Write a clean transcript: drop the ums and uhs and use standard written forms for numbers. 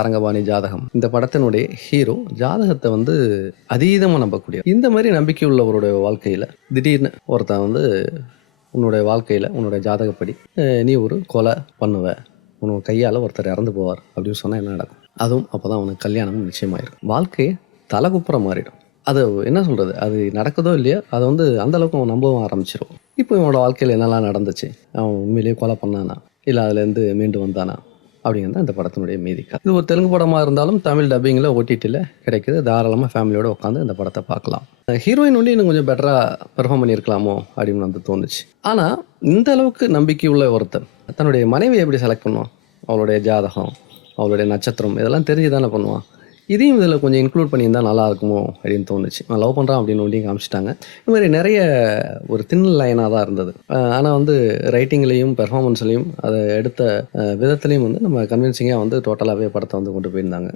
அரங்கபாணி ஜாதகம். இந்த படத்தினுடைய ஹீரோ ஜாதகத்த வந்து அதீதமா நம்பக்கூடிய இந்த மாரி நம்பிக்கை உள்ளவருடைய வாழ்க்கையில, திடீர்னு ஒருத்தன் வந்து உன்னுடைய வாழ்க்கையில, உன்னுடைய ஜாதகப்படி நீ ஒரு கொலை பண்ணுவ. உன்னோட கையால ஒருத்தர் இறந்து போவார் அப்படின்னு சொன்னா என்ன நடக்கும்? அதுவும் அப்பதான் அவனுக்கு கல்யாணமும் நிச்சயமாயிரும். வாழ்க்கையே தலகுப்புற மாறிடும். அது என்ன சொல்றது? அது நடக்குதோ இல்லையோ, அத வந்து அந்த அளவுக்கு அவன் நம்பவும் ஆரம்பிச்சுருவான். இப்போ இவனோட வாழ்க்கையில என்னலாம் நடந்துச்சு? அவன் உண்மையிலேயே கொலை பண்ணானா? இல்ல அதுலேருந்து மீண்டு வந்தானா? அப்படிங்கிறது தான் இந்த படத்தினுடைய மீதி கதை. இது ஒரு தெலுங்கு படமா இருந்தாலும் தமிழ் டப்பிங்ல ஓடிடில கிடைக்குது. தாராளமா ஃபேமிலியோட உட்காந்து இந்த படத்த பார்க்கலாம். ஹீரோயின் வந்து இன்னும் கொஞ்சம் பெட்டரா பெர்ஃபார்ம் பண்ணியிருக்கலாமோ அப்படின்னு வந்து தோணுச்சு. ஆனா இந்த அளவுக்கு நம்பிக்கை உள்ள ஒருத்தன் தன்னுடைய மனைவியை எப்படி செலக்ட் பண்ணுவான்? அவளுடைய ஜாதகம், அவளுடைய நட்சத்திரம் இதெல்லாம் தெரிஞ்சு தானே பண்ணுவான். இதையும் இதில் கொஞ்சம் இன்க்ளூட் பண்ணியிருந்தா நல்லா இருக்குமோ அப்படின்னு தோணுச்சு. நான் லவ் பண்ணுறான் அப்படின்னு ஒன்றையும் காமிச்சிட்டாங்க. இது மாதிரி நிறைய ஒரு தின் லைனாக தான் இருந்தது. ஆனால் வந்து ரைட்டிங்லேயும் பெர்ஃபார்மன்ஸ்லேயும் அதை எடுத்த விதத்துலேயும் வந்து நம்ம கன்வின்சிங்காக வந்து டோட்டலாகவே படத்தை வந்து கொண்டு போயிருந்தாங்க.